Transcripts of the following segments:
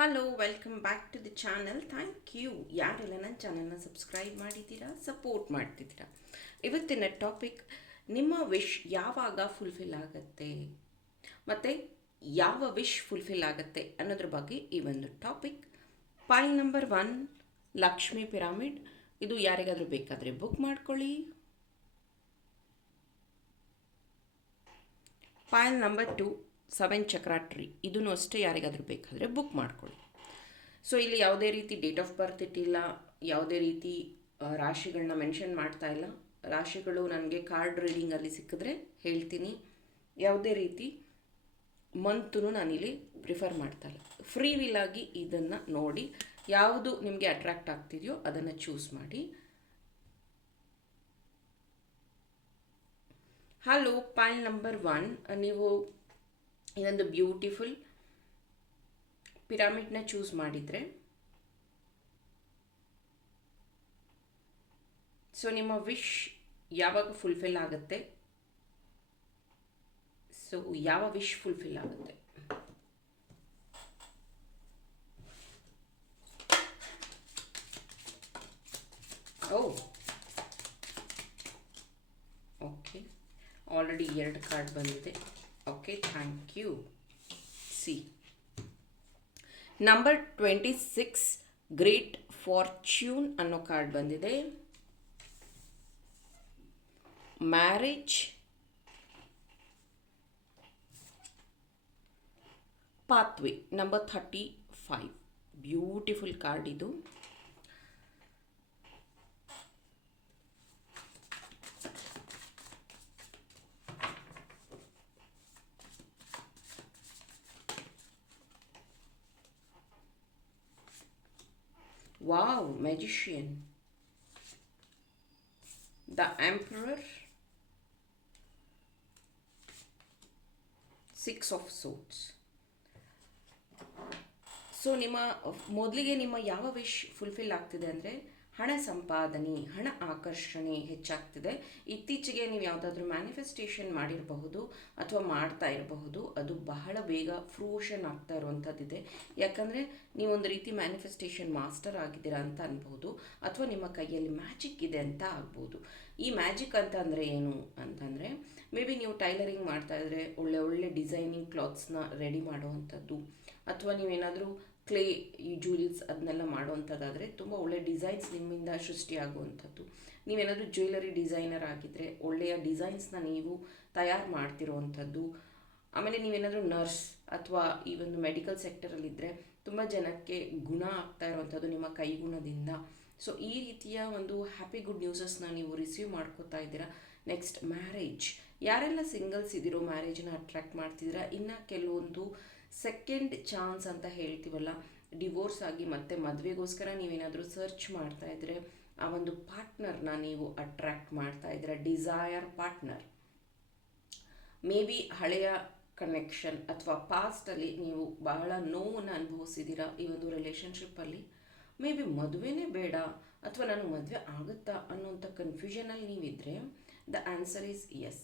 Hello welcome back to the channel. Thank you ಯಾರೆಲ್ಲ ನನ್ನ ಚಾನಲ್ನ ಸಬ್ಸ್ಕ್ರೈಬ್ ಮಾಡಿದ್ದೀರಾ, ಸಪೋರ್ಟ್ ಮಾಡ್ತಿದ್ದೀರಾ. ಇವತ್ತಿನ ಟಾಪಿಕ್ ನಿಮ್ಮ ವಿಶ್ ಯಾವಾಗ ಫುಲ್ಫಿಲ್ ಆಗುತ್ತೆ ಮತ್ತು ಯಾವ ವಿಶ್ ಫುಲ್ಫಿಲ್ ಆಗುತ್ತೆ ಅನ್ನೋದ್ರ ಬಗ್ಗೆ ಈ ಒಂದು topic. Point number 1, Lakshmi pyramid. ಇದು ಯಾರಿಗಾದರೂ ಬೇಕಾದರೆ ಬುಕ್ ಮಾಡ್ಕೊಳ್ಳಿ. ಪಾಯಿಂಟ್ ನಂಬರ್ 2, 7 ಚಕ್ರ ಟ್ರೀ. ಇದೂ ಅಷ್ಟೇ, ಯಾರಿಗಾದರೂ ಬೇಕಾದರೆ ಬುಕ್ ಮಾಡ್ಕೊಳ್ಳಿ. ಸೊ ಇಲ್ಲಿ ಯಾವುದೇ ರೀತಿ ಡೇಟ್ ಆಫ್ ಬರ್ತ್ ಇಟ್ಟಿಲ್ಲ, ಯಾವುದೇ ರೀತಿ ರಾಶಿಗಳನ್ನ ಮೆನ್ಷನ್ ಮಾಡ್ತಾ ಇಲ್ಲ. ರಾಶಿಗಳು ನನಗೆ ಕಾರ್ಡ್ ರೀಡಿಂಗಲ್ಲಿ ಸಿಕ್ಕಿದ್ರೆ ಹೇಳ್ತೀನಿ. ಯಾವುದೇ ರೀತಿ ಮಂತೂ ನಾನಿಲ್ಲಿ ಪ್ರಿಫರ್ ಮಾಡ್ತಾ ಇಲ್ಲ. ಫ್ರೀ ವಿಲ್ ಆಗಿ ಇದನ್ನು ನೋಡಿ ಯಾವುದು ನಿಮಗೆ ಅಟ್ರಾಕ್ಟ್ ಆಗ್ತಿದೆಯೋ ಅದನ್ನು ಚೂಸ್ ಮಾಡಿ. ಹಲೋ, ಪಾಯಿಂಟ್ ನಂಬರ್ 1, ನೀವು ಇದೊಂದು ಬ್ಯೂಟಿಫುಲ್ ಪಿರಾಮಿಡ್ನ ಚೂಸ್ ಮಾಡಿದರೆ ಸೊ ನಿಮ್ಮ ವಿಶ್ ಯಾವಾಗ ಫುಲ್ಫಿಲ್ ಆಗುತ್ತೆ? ಸೊ ಯಾವ ವಿಶ್ ಫುಲ್ಫಿಲ್ ಆಗುತ್ತೆ? ಓಕೆ, ಆಲ್ರೆಡಿ 2 ಕಾರ್ಡ್ ಬಂದಿದೆ. Okay, thank you. See number 26, great fortune ಅನ್ನೋ ಕಾರ್ಡ್ ಬಂದಿದೆ. Marriage, pathway number 35. Beautiful card ಇದು. Wow, Magician, the Emperor, 6 of Swords. So ಮೊದಲಿಗೆ ನಿಮ್ಮ ಯಾವ ವಿಶ್ ಫುಲ್ಫಿಲ್ ಆಗ್ತಿದೆ ಅಂದರೆ ಹಣ ಸಂಪಾದನೆ, ಹಣ ಆಕರ್ಷಣೆ ಹೆಚ್ಚಾಗ್ತಿದೆ. ಇತ್ತೀಚೆಗೆ ನೀವು ಯಾವುದಾದ್ರೂ ಮ್ಯಾನಿಫೆಸ್ಟೇಷನ್ ಮಾಡಿರಬಹುದು ಅಥವಾ ಮಾಡ್ತಾ ಇರಬಹುದು. ಅದು ಬಹಳ ಬೇಗ ಫ್ರೂಷನ್ ಆಗ್ತಾ ಇರುವಂಥದ್ದಿದೆ. ಯಾಕಂದರೆ ನೀವೊಂದು ರೀತಿ ಮ್ಯಾನಿಫೆಸ್ಟೇಷನ್ ಮಾಸ್ಟರ್ ಆಗಿದ್ದೀರಾ ಅಂತ ಅನ್ಬೋದು, ಅಥವಾ ನಿಮ್ಮ ಕೈಯಲ್ಲಿ ಮ್ಯಾಜಿಕ್ ಇದೆ ಅಂತ ಆಗ್ಬೋದು. ಈ ಮ್ಯಾಜಿಕ್ ಅಂತಂದರೆ ಏನು ಅಂತಂದರೆ, ಮೇ ಬಿ ನೀವು ಟೈಲರಿಂಗ್ ಮಾಡ್ತಾ ಇದ್ದರೆ ಒಳ್ಳೆ ಡಿಸೈನಿಂಗ್ ಕ್ಲಾತ್ಸ್ನ ರೆಡಿ ಮಾಡುವಂಥದ್ದು, ಅಥವಾ ನೀವೇನಾದರೂ ಕ್ಲೇ ಈ ಜ್ಯುವೆಲ್ಸ್ ಅದನ್ನೆಲ್ಲ ಮಾಡುವಂಥದ್ದಾದರೆ ತುಂಬ ಒಳ್ಳೆಯ ಡಿಸೈನ್ಸ್ ನಿಮ್ಮಿಂದ ಸೃಷ್ಟಿಯಾಗುವಂಥದ್ದು. ನೀವೇನಾದರೂ ಜ್ಯುವೆಲರಿ ಡಿಸೈನರ್ ಆಗಿದ್ದರೆ ಒಳ್ಳೆಯ ಡಿಸೈನ್ಸ್ನ ನೀವು ತಯಾರು ಮಾಡ್ತಿರೋವಂಥದ್ದು. ಆಮೇಲೆ ನೀವೇನಾದರೂ ನರ್ಸ್ ಅಥವಾ ಈ ಒಂದು ಮೆಡಿಕಲ್ ಸೆಕ್ಟರಲ್ಲಿದ್ದರೆ ತುಂಬ ಜನಕ್ಕೆ ಗುಣ ಆಗ್ತಾ ಇರುವಂಥದ್ದು ನಿಮ್ಮ ಕೈಗುಣದಿಂದ. ಸೊ ಈ ರೀತಿಯ ಒಂದು ಹ್ಯಾಪಿ ಗುಡ್ ನ್ಯೂಸಸ್ನ ನೀವು ರಿಸೀವ್ ಮಾಡ್ಕೋತಾ ಇದ್ದೀರಾ. Next, marriage. ಯಾರೆಲ್ಲ ಸಿಂಗಲ್ಸ್ ಇದ್ದೀರೋ ಮ್ಯಾರೇಜನ್ನ ಅಟ್ರ್ಯಾಕ್ಟ್ ಮಾಡ್ತಿದ್ದೀರಾ. ಇನ್ನು ಕೆಲವೊಂದು ಸೆಕೆಂಡ್ ಚಾನ್ಸ್ ಅಂತ ಹೇಳ್ತೀವಲ್ಲ, ಡಿವೋರ್ಸ್ ಆಗಿ ಮತ್ತೆ ಮದುವೆಗೋಸ್ಕರ ನೀವೇನಾದರೂ ಸರ್ಚ್ ಮಾಡ್ತಾ ಇದ್ದರೆ ಆ ಒಂದು ಪಾರ್ಟ್ನರ್ನ ನೀವು ಅಟ್ರ್ಯಾಕ್ಟ್ ಮಾಡ್ತಾ ಇದ್ದೀರಾ. Desire partner. ಮೇ ಬಿ ಹಳೆಯ ಕನೆಕ್ಷನ್ ಅಥವಾ ಪಾಸ್ಟಲ್ಲಿ ನೀವು ಬಹಳ ನೋವನ್ನು ಅನುಭವಿಸಿದ್ದೀರಾ ಈ ಒಂದು ರಿಲೇಷನ್ಶಿಪ್ಪಲ್ಲಿ. ಮೇ ಬಿ ಮದುವೆನೇ ಬೇಡ ಅಥವಾ ನಾನು ಮದುವೆ ಆಗುತ್ತಾ ಅನ್ನೋಂಥ ಕನ್ಫ್ಯೂಷನಲ್ಲಿ ನೀವಿದ್ದರೆ ದ ಆನ್ಸರ್ ಈಸ್ ಎಸ್.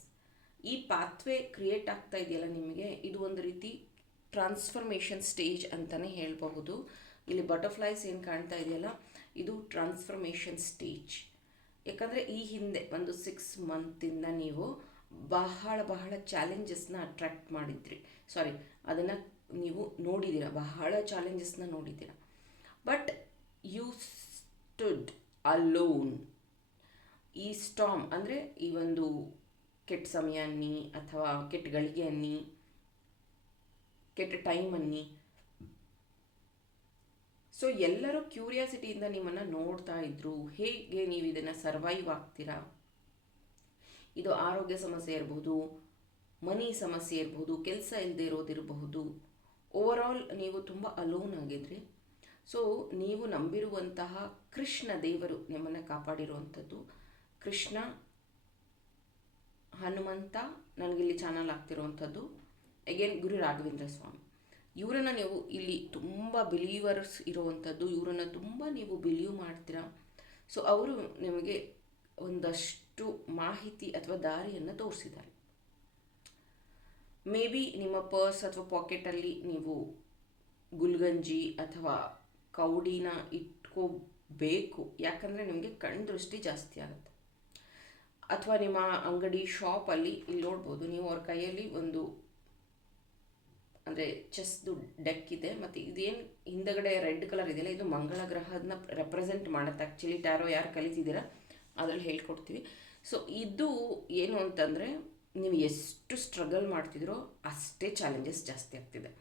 ಈ ಪಾತ್ವೇ ಕ್ರಿಯೇಟ್ ಆಗ್ತಾ ಇದೆಯಲ್ಲ ನಿಮಗೆ, ಇದು ಒಂದು ರೀತಿ ಟ್ರಾನ್ಸ್ಫರ್ಮೇಷನ್ ಸ್ಟೇಜ್ ಅಂತಲೇ ಹೇಳಬಹುದು. ಇಲ್ಲಿ ಬಟರ್ಫ್ಲೈಸ್ ಏನು ಕಾಣ್ತಾ ಇದೆಯಲ್ಲ, ಇದು ಟ್ರಾನ್ಸ್ಫರ್ಮೇಷನ್ ಸ್ಟೇಜ್. ಯಾಕಂದರೆ ಈ ಹಿಂದೆ ಒಂದು 6 ಮಂತಿಂದ ನೀವು ಬಹಳ ಚಾಲೆಂಜಸ್ನ ಅಟ್ರ್ಯಾಕ್ಟ್ ಮಾಡಿದ್ರಿ. ಅದನ್ನು ನೀವು ನೋಡಿದ್ದೀರ, ಬಹಳ ಚಾಲೆಂಜಸ್ನ ನೋಡಿದ್ದೀರ. But you stood alone. ಈ ಸ್ಟಾಮ್ ಅಂದರೆ ಈ ಒಂದು ಕೆಟ್ಟ ಸಮಯ ಅನ್ನಿ ಅಥವಾ ಕೆಟ್ಟ ಗಳಿಗೆ ಅನ್ನಿ, ಕೆಟ್ಟ ಟೈಮ್ ಅನ್ನಿ. ಸೊ ಎಲ್ಲರೂ ಕ್ಯೂರಿಯಾಸಿಟಿಯಿಂದ ನಿಮ್ಮನ್ನು ನೋಡ್ತಾ ಇದ್ರು, ಹೇಗೆ ನೀವು ಇದನ್ನು ಸರ್ವೈವ್ ಆಗ್ತೀರಾ. ಇದು ಆರೋಗ್ಯ ಸಮಸ್ಯೆ ಇರ್ಬೋದು, ಮನಿ ಸಮಸ್ಯೆ ಇರ್ಬೋದು, ಕೆಲಸ ಇಲ್ಲದೆ ಇರೋದಿರಬಹುದು. ಓವರಾಲ್ ನೀವು ತುಂಬ ಅಲೋನ್ ಆಗಿದ್ರಿ. ಸೊ ನೀವು ನಂಬಿರುವಂತಹ ಕೃಷ್ಣ ದೇವರು ನಿಮ್ಮನ್ನು ಕಾಪಾಡಿರುವಂಥದ್ದು. ಕೃಷ್ಣ, ಹನುಮಂತ, ನನಗಿಲ್ಲಿ ಚಾನಲ್ ಆಗ್ತಿರುವಂಥದ್ದು. ಅಗೇನ್ ಗುರು ರಾಘವೇಂದ್ರ ಸ್ವಾಮಿ. ಇವರನ್ನು ನೀವು ಇಲ್ಲಿ ತುಂಬ ಬಿಲೀವರ್ಸ್ ಇರುವಂಥದ್ದು, ಇವರನ್ನು ತುಂಬ ನೀವು ಬಿಲೀವ್ ಮಾಡ್ತೀರಾ. ಸೊ ಅವರು ನಿಮಗೆ ಒಂದಷ್ಟು ಮಾಹಿತಿ ಅಥವಾ ದಾರಿಯನ್ನು ತೋರಿಸಿದ್ದಾರೆ. ಮೇ ಬಿ ನಿಮ್ಮ ಪರ್ಸ್ ಅಥವಾ ಪಾಕೆಟಲ್ಲಿ ನೀವು ಹುಲ್ಗಂಜಿ ಅಥವಾ ಕೌಡಿನ ಇಟ್ಕೋಬೇಕು. ಯಾಕಂದರೆ ನಿಮಗೆ ಕಣ್ಣು ದೃಷ್ಟಿ ಜಾಸ್ತಿ ಆಗುತ್ತೆ. ಅಥವಾ ನಿಮ್ಮ ಅಂಗಡಿ ಶಾಪಲ್ಲಿ ಇಲ್ಲಿ ನೋಡ್ಬೋದು ನೀವು, ಅವ್ರ ಕೈಯಲ್ಲಿ ಒಂದು ಅಂದರೆ ಚೆಸ್ದು ಡೆಕ್ ಇದೆ, ಮತ್ತು ಇದೇನು ಹಿಂದಗಡೆ ರೆಡ್ ಕಲರ್ ಇದೆಯಲ್ಲ, ಇದು ಮಂಗಳ ಗ್ರಹದನ್ನ ರೆಪ್ರೆಸೆಂಟ್ ಮಾಡುತ್ತೆ. ಆ್ಯಕ್ಚುಲಿ ಟ್ಯಾರೋ ಯಾರು ಕಲಿತಿದ್ದೀರಾ ಅದರಲ್ಲಿ ಹೇಳ್ಕೊಡ್ತೀವಿ. ಸೊ ಇದು ಏನು ಅಂತಂದರೆ, ನೀವು ಎಷ್ಟು ಸ್ಟ್ರಗಲ್ ಮಾಡ್ತಿದ್ರೋ ಅಷ್ಟೇ ಚಾಲೆಂಜಸ್ ಜಾಸ್ತಿ ಆಗ್ತಿದೆ.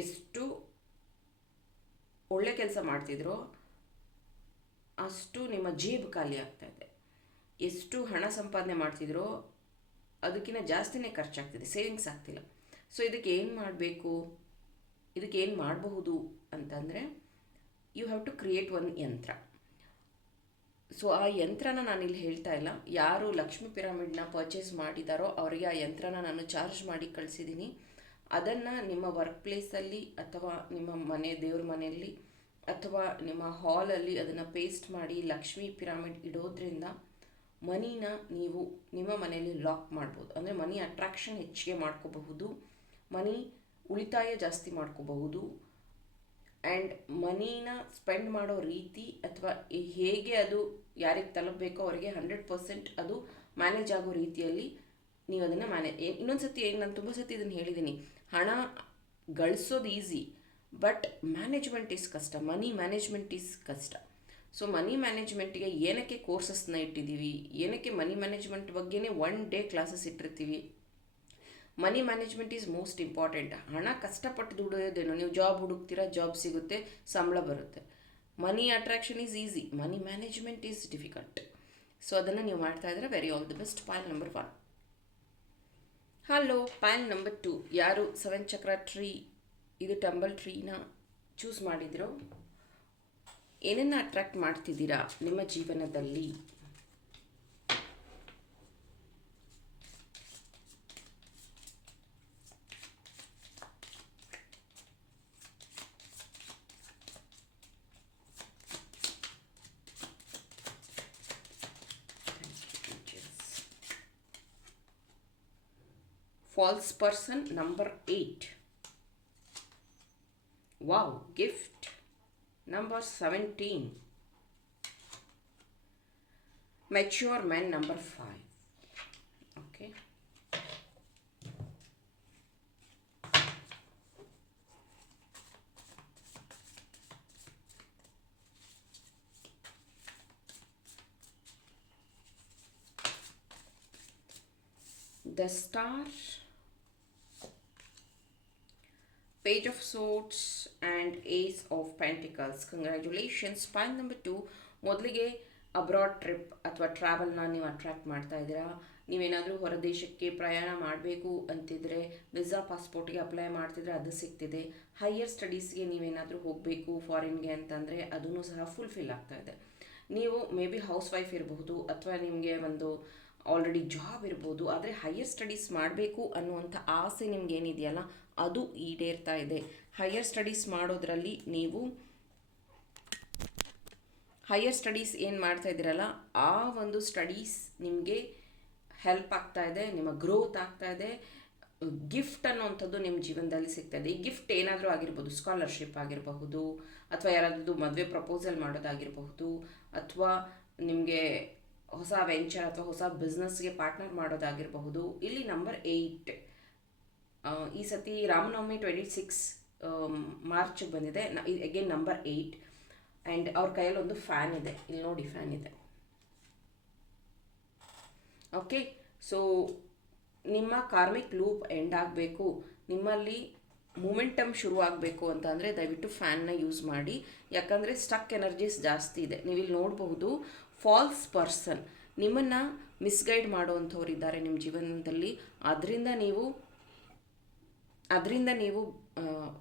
ಎಷ್ಟು ಒಳ್ಳೆ ಕೆಲಸ ಮಾಡ್ತಿದ್ರೋ ಅಷ್ಟು ನಿಮ್ಮ ಜೇಬು ಖಾಲಿ ಆಗ್ತಾಯಿದೆ. ಎಷ್ಟು ಹಣ ಸಂಪಾದನೆ ಮಾಡ್ತಿದ್ರೋ ಅದಕ್ಕಿಂತ ಜಾಸ್ತಿನೇ ಖರ್ಚಾಗ್ತಿದೆ, ಸೇವಿಂಗ್ಸ್ ಆಗ್ತಿಲ್ಲ. ಸೊ ಇದಕ್ಕೆ ಏನು ಮಾಡಬೇಕು, ಇದಕ್ಕೆ ಏನು ಮಾಡಬಹುದು ಅಂತಂದರೆ, ಯು ಹ್ಯಾವ್ ಟು ಕ್ರಿಯೇಟ್ ಒಂದು ಯಂತ್ರ. ಸೊ ಆ ಯಂತ್ರನ ನಾನಿಲ್ಲಿ ಹೇಳ್ತಾ ಇಲ್ಲ, ಯಾರು ಲಕ್ಷ್ಮೀ ಪಿರಮಿಡ್ನ ಪರ್ಚೇಸ್ ಮಾಡಿದಾರೋ ಅವರಿಗೆ ಆ ಯಂತ್ರನ ನಾನು ಚಾರ್ಜ್ ಮಾಡಿ ಕಳಿಸಿದ್ದೀನಿ. ಅದನ್ನು ನಿಮ್ಮ ವರ್ಕ್ ಪ್ಲೇಸಲ್ಲಿ ಅಥವಾ ನಿಮ್ಮ ದೇವ್ರ ಮನೆಯಲ್ಲಿ ಅಥವಾ ನಿಮ್ಮ ಹಾಲಲ್ಲಿ ಅದನ್ನು ಪೇಸ್ಟ್ ಮಾಡಿ ಲಕ್ಷ್ಮೀ ಪಿರಮಿಡ್ ಇಡೋದ್ರಿಂದ ಮನಿನ ನೀವು ನಿಮ್ಮ ಮನೆಯಲ್ಲಿ ಲಾಕ್ ಮಾಡ್ಬೋದು. ಅಂದರೆ ಮನಿ ಅಟ್ರಾಕ್ಷನ್ ಹೆಚ್ಚಿಗೆ ಮಾಡ್ಕೋಬಹುದು, ಮನಿ ಉಳಿತಾಯ ಜಾಸ್ತಿ ಮಾಡ್ಕೋಬಹುದು. ಆ್ಯಂಡ್ ಮನಿನ ಸ್ಪೆಂಡ್ ಮಾಡೋ ರೀತಿ ಅಥವಾ ಹೇಗೆ ಅದು ಯಾರಿಗೆ ತಲುಪಬೇಕೋ ಅವರಿಗೆ 100% ಅದು ಮ್ಯಾನೇಜ್ ಆಗೋ ರೀತಿಯಲ್ಲಿ ನೀವು ಅದನ್ನು ಇನ್ನೊಂದು ಸತಿ ನಾನು ತುಂಬ ಸತಿ ಇದನ್ನು ಹೇಳಿದ್ದೀನಿ, ಹಣ ಗಳಿಸೋದು ಈಸಿ, ಬಟ್ ಮ್ಯಾನೇಜ್ಮೆಂಟ್ ಈಸ್ ಕಷ್ಟ. ಮನಿ ಮ್ಯಾನೇಜ್ಮೆಂಟ್ ಈಸ್ ಕಷ್ಟ. ಸೊ ಮನಿ ಮ್ಯಾನೇಜ್ಮೆಂಟಿಗೆ ಏನಕ್ಕೆ ಕೋರ್ಸಸ್ನ ಇಟ್ಟಿದ್ದೀವಿ, ಏನಕ್ಕೆ ಮನಿ ಮ್ಯಾನೇಜ್ಮೆಂಟ್ ಬಗ್ಗೆನೇ 1 ಡೇ ಕ್ಲಾಸಸ್ ಇಟ್ಟಿರ್ತೀವಿ. ಮನಿ ಮ್ಯಾನೇಜ್ಮೆಂಟ್ ಈಸ್ ಮೋಸ್ಟ್ ಇಂಪಾರ್ಟೆಂಟ್. ಹಣ ಕಷ್ಟಪಟ್ಟು ದುಡಿಯೋದೇನೋ, ನೀವು ಜಾಬ್ ಹುಡುಕ್ತೀರಾ, ಜಾಬ್ ಸಿಗುತ್ತೆ, ಸಂಬಳ ಬರುತ್ತೆ. ಮನಿ attraction is easy, money management is difficult. So ಅದನ್ನು ನೀವು ಮಾಡ್ತಾ ಇದ್ರೆ very all the best. Pile number 1. Hello, pile number 2. ಯಾರು 7 ಚಕ್ರ ಟ್ರೀ, ಇದು ಟೆಂಬಲ್ ಟ್ರೀನ ಚೂಸ್ ಮಾಡಿದ್ರು, ಏನನ್ನು ಅಟ್ರಾಕ್ಟ್ ಮಾಡ್ತಿದ್ದೀರಾ ನಿಮ್ಮ ಜೀವನದಲ್ಲಿ? False person number 8. Wow, gift number 17. Mature man number 5. Okay. The Star, Page of Swords and Ace of Pentacles. Congratulations. Pile number 2. ಮೊದಲಿಗೆ abroad trip ಅಥವಾ ಟ್ರಾವೆಲ್ನ ನೀವು ಅಟ್ರ್ಯಾಕ್ಟ್ ಮಾಡ್ತಾ ಇದ್ದೀರಾ. ನೀವೇನಾದರೂ ಹೊರ ದೇಶಕ್ಕೆ ಪ್ರಯಾಣ ಮಾಡಬೇಕು ಅಂತಿದ್ರೆ ವಿಸಾ ಪಾಸ್ಪೋರ್ಟ್ಗೆ ಅಪ್ಲೈ ಮಾಡ್ತಿದ್ರೆ ಅದು ಸಿಗ್ತಿದೆ. ಹೈಯರ್ ಸ್ಟಡೀಸ್ಗೆ ನೀವೇನಾದರೂ ಹೋಗಬೇಕು ಫಾರಿನ್ಗೆ ಅಂತಂದರೆ ಅದನ್ನು ಸಹ ಫುಲ್ಫಿಲ್ ಆಗ್ತಾ ಇದೆ. ನೀವು ಮೇ ಬಿ ಹೌಸ್ ವೈಫ್ ಇರಬಹುದು ಅಥವಾ ನಿಮಗೆ ಒಂದು ಆಲ್ರೆಡಿ ಜಾಬ್ ಇರ್ಬೋದು, ಆದರೆ ಹೈಯರ್ ಸ್ಟಡೀಸ್ ಮಾಡಬೇಕು ಅನ್ನುವಂಥ ಆಸೆ ನಿಮ್ಗೆ ಏನಿದೆಯಲ್ಲ ಅದು ಈಡೇರ್ತಾ ಇದೆ. ಹೈಯರ್ ಸ್ಟಡೀಸ್ ಮಾಡೋದ್ರಲ್ಲಿ ನೀವು ಹೈಯರ್ ಸ್ಟಡೀಸ್ ಏನು ಮಾಡ್ತಾ ಇದ್ದೀರಲ್ಲ ಆ ಒಂದು ಸ್ಟಡೀಸ್ ನಿಮಗೆ ಹೆಲ್ಪ್ ಆಗ್ತಾ ಇದೆ, ನಿಮ್ಮ ಗ್ರೋತ್ ಆಗ್ತಾ ಇದೆ. ಗಿಫ್ಟ್ ಅನ್ನೋವಂಥದ್ದು ನಿಮ್ಮ ಜೀವನದಲ್ಲಿ ಸಿಗ್ತಾ ಇದೆ. ಈ ಗಿಫ್ಟ್ ಏನಾದರೂ ಆಗಿರ್ಬೋದು, ಸ್ಕಾಲರ್ಶಿಪ್ ಆಗಿರಬಹುದು, ಅಥವಾ ಯಾರಾದ್ರದ್ದು ಮದುವೆ ಪ್ರಪೋಸಲ್ ಮಾಡೋದಾಗಿರಬಹುದು, ಅಥವಾ ನಿಮಗೆ ಹೊಸ ವೆಂಚರ್ ಅಥವಾ ಹೊಸ ಬಿಸ್ನೆಸ್ಗೆ ಪಾರ್ಟ್ನರ್ ಮಾಡೋದಾಗಿರಬಹುದು. ಇಲ್ಲಿ ನಂಬರ್ 8 ಈ ಸತಿ ರಾಮನವಮಿ 26 ಮಾರ್ಚ್ ಬಂದಿದೆ. ಅಗೇನ್ ನಂಬರ್ 8 ಆ್ಯಂಡ್ ಅವ್ರ ಕೈಯಲ್ಲಿ ಒಂದು ಫ್ಯಾನ್ ಇದೆ, ಇಲ್ಲಿ ನೋಡಿ ಫ್ಯಾನ್ ಇದೆ. ಓಕೆ, ಸೊ ನಿಮ್ಮ ಕಾರ್ಮಿಕ್ ಲೂಪ್ ಎಂಡ್ ಆಗಬೇಕು, ನಿಮ್ಮಲ್ಲಿ ಮೂಮೆಂಟಮ್ ಶುರು ಆಗಬೇಕು ಅಂತಂದರೆ ದಯವಿಟ್ಟು ಫ್ಯಾನ್ನ ಯೂಸ್ ಮಾಡಿ. ಯಾಕಂದರೆ ಸ್ಟಕ್ ಎನರ್ಜೀಸ್ ಜಾಸ್ತಿ ಇದೆ. ನೀವಿಲ್ಲಿ ನೋಡಬಹುದು ಫಾಲ್ಸ್ ಪರ್ಸನ್ ನಿಮ್ಮನ್ನು ಮಿಸ್ಗೈಡ್ ಮಾಡುವಂಥವ್ರು ಇದ್ದಾರೆ ನಿಮ್ಮ ಜೀವನದಲ್ಲಿ. ಅದರಿಂದ ನೀವು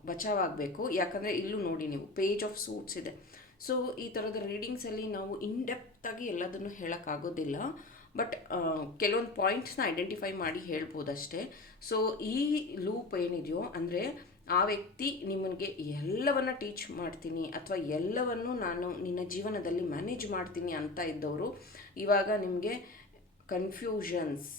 ಬಚಾವಾಗಬೇಕು. ಯಾಕಂದರೆ ಇಲ್ಲೂ ನೋಡಿ ನೀವು ಪೇಜ್ ಆಫ್ ಸೂಟ್ಸ್ ಇದೆ. ಸೊ ಈ ಥರದ ರೀಡಿಂಗ್ಸಲ್ಲಿ ನಾವು ಇನ್ಡೆಪ್ತಾಗಿ ಎಲ್ಲದನ್ನು ಹೇಳೋಕ್ಕಾಗೋದಿಲ್ಲ, ಬಟ್ ಕೆಲವೊಂದು ಪಾಯಿಂಟ್ಸ್ನ ಐಡೆಂಟಿಫೈ ಮಾಡಿ ಹೇಳ್ಬೋದಷ್ಟೇ. ಸೊ ಈ ಲೂಪ್ ಏನಿದೆಯೋ ಅಂದರೆ ಆ ವ್ಯಕ್ತಿ ನಿಮಗೆ ಎಲ್ಲವನ್ನು ಟೀಚ್ ಮಾಡ್ತೀನಿ ಅಥವಾ ಎಲ್ಲವನ್ನು ನಾನು ನಿನ್ನ ಜೀವನದಲ್ಲಿ ಮ್ಯಾನೇಜ್ ಮಾಡ್ತೀನಿ ಅಂತ ಇದ್ದವರು ಇವಾಗ ನಿಮಗೆ ಕನ್ಫ್ಯೂಷನ್ಸ್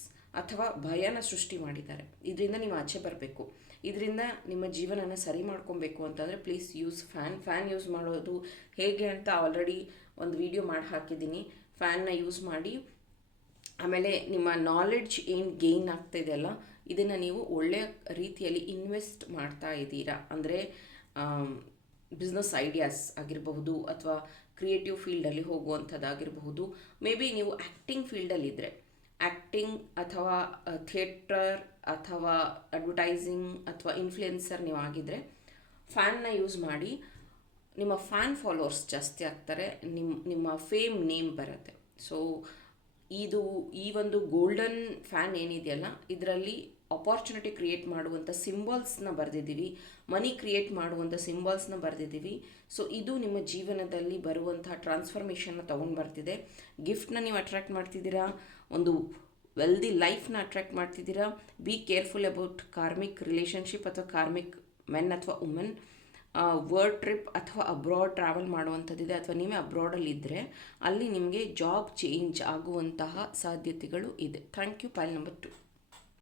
ಅಥವಾ ಭಯನ ಸೃಷ್ಟಿ ಮಾಡಿದ್ದಾರೆ. ಇದರಿಂದ ನೀವು ಆಚೆ ಬರಬೇಕು. ಇದರಿಂದ ನಿಮ್ಮ ಜೀವನನ ಸರಿ ಮಾಡ್ಕೊಬೇಕು ಅಂತಂದರೆ ಪ್ಲೀಸ್ ಯೂಸ್ ಫ್ಯಾನ್ ಯೂಸ್ ಮಾಡೋದು ಹೇಗೆ ಅಂತ ಆಲ್ರೆಡಿ ಒಂದು ವಿಡಿಯೋ ಮಾಡಿ ಹಾಕಿದ್ದೀನಿ. ಫ್ಯಾನ್ನ ಯೂಸ್ ಮಾಡಿ. ಆಮೇಲೆ ನಿಮ್ಮ ನಾಲೆಡ್ಜ್ ಏನು ಗೇನ್ ಆಗ್ತಾಯಿದೆಯಲ್ಲ, ಇದನ್ನು ನೀವು ಒಳ್ಳೆಯ ರೀತಿಯಲ್ಲಿ ಇನ್ವೆಸ್ಟ್ ಮಾಡ್ತಾ ಇದ್ದೀರಾ. ಅಂದರೆ ಬಿಸ್ನೆಸ್ ಐಡಿಯಾಸ್ ಆಗಿರಬಹುದು ಅಥವಾ ಕ್ರಿಯೇಟಿವ್ ಫೀಲ್ಡಲ್ಲಿ ಹೋಗುವಂಥದ್ದಾಗಿರಬಹುದು. ಮೇ ಬಿ ನೀವು ಆ್ಯಕ್ಟಿಂಗ್ ಫೀಲ್ಡಲ್ಲಿದ್ದರೆ, ಆ್ಯಕ್ಟಿಂಗ್ ಅಥವಾ ಥಿಯೇಟರ್ ಅಥವಾ ಅಡ್ವರ್ಟೈಸಿಂಗ್ ಅಥವಾ ಇನ್ಫ್ಲುಯೆನ್ಸರ್ ನೀವು ಆಗಿದ್ದರೆ ಫ್ಯಾನ್ನ ಯೂಸ್ ಮಾಡಿ. ನಿಮ್ಮ ಫ್ಯಾನ್ ಫಾಲೋವರ್ಸ್ ಜಾಸ್ತಿ ಆಗ್ತಾರೆ, ನಿಮ್ಮ ಫೇಮ್ ನೇಮ್ ಬರುತ್ತೆ. ಸೊ ಈ ಒಂದು ಗೋಲ್ಡನ್ ಫ್ಯಾನ್ ಏನಿದೆಯಲ್ಲ, ಇದರಲ್ಲಿ ಅಪಾರ್ಚುನಿಟಿ ಕ್ರಿಯೇಟ್ ಮಾಡುವಂಥ ಸಿಂಬಲ್ಸ್ನ ಬರೆದಿದ್ದೀವಿ, ಮನಿ ಕ್ರಿಯೇಟ್ ಮಾಡುವಂಥ ಸಿಂಬಲ್ಸ್ನ ಬರೆದಿದ್ದೀವಿ. ಸೊ ಇದು ನಿಮ್ಮ ಜೀವನದಲ್ಲಿ ಬರುವಂತಹ ಟ್ರಾನ್ಸ್ಫಾರ್ಮೇಷನ್ನ ತೊಗೊಂಡು ಬರ್ತಿದೆ. ಗಿಫ್ಟ್ನ ನೀವು ಅಟ್ರ್ಯಾಕ್ಟ್ ಮಾಡ್ತಿದ್ದೀರಾ, ಒಂದು ವೆಲ್ದಿ ಲೈಫ್ನ ಅಟ್ರ್ಯಾಕ್ಟ್ ಮಾಡ್ತಿದ್ದೀರಾ. Be careful about karmic relationship ಅಥವಾ ಕಾರ್ಮಿಕ್ ಮೆನ್ ಅಥವಾ ವುಮೆನ್. ವರ್ಲ್ಡ್ ಟ್ರಿಪ್ ಅಥವಾ ಅಬ್ರಾಡ್ ಟ್ರಾವೆಲ್ ಮಾಡುವಂಥದ್ದಿದೆ, ಅಥವಾ ನೀವೇ ಅಬ್ರಾಡಲ್ಲಿದ್ದರೆ ಅಲ್ಲಿ ನಿಮಗೆ ಜಾಬ್ ಚೇಂಜ್ ಆಗುವಂತಹ ಸಾಧ್ಯತೆಗಳು ಇದೆ. Thank you. Pile number 2.